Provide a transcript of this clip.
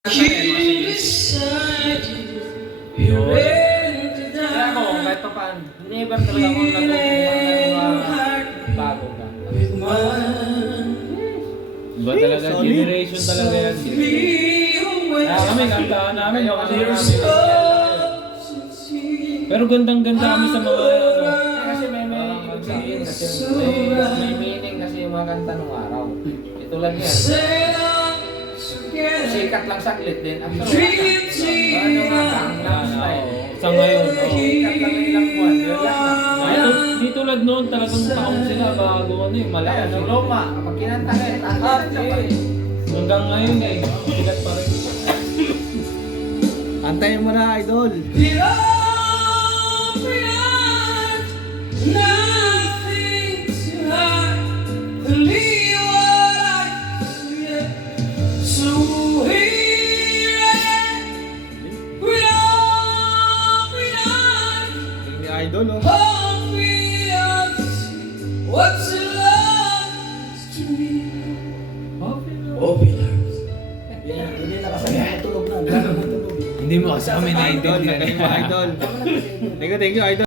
Kaya ako, kahit pa paano, never talaga ako natutunan bago ka. Iba talaga, generation talaga yan. Kaya Pero gandang-ganda kami sa mga ano. Kasi may may ibig sabihin kasi may, meaning kasi yung mga kanta nung araw. Eh, tulad niyan. Sikat lang saglit din. After. Ano nga Gangnam Style. Sa ngayon, oh. Sikat lang ng ilang buwan. Di tulad noon, talagang taong sila bago ano yung Wala, malakas. yung Roma. Kapag kinanta ka, tahan ka pa rin. Hanggang ngayon eh, sikat pa rin. Antayin mo na, idol. Ni idol, oh. What's to me? Hindi nakasaya tulog na. Hindi mo kasama na Idol, idol. Thank you, thank you, idol.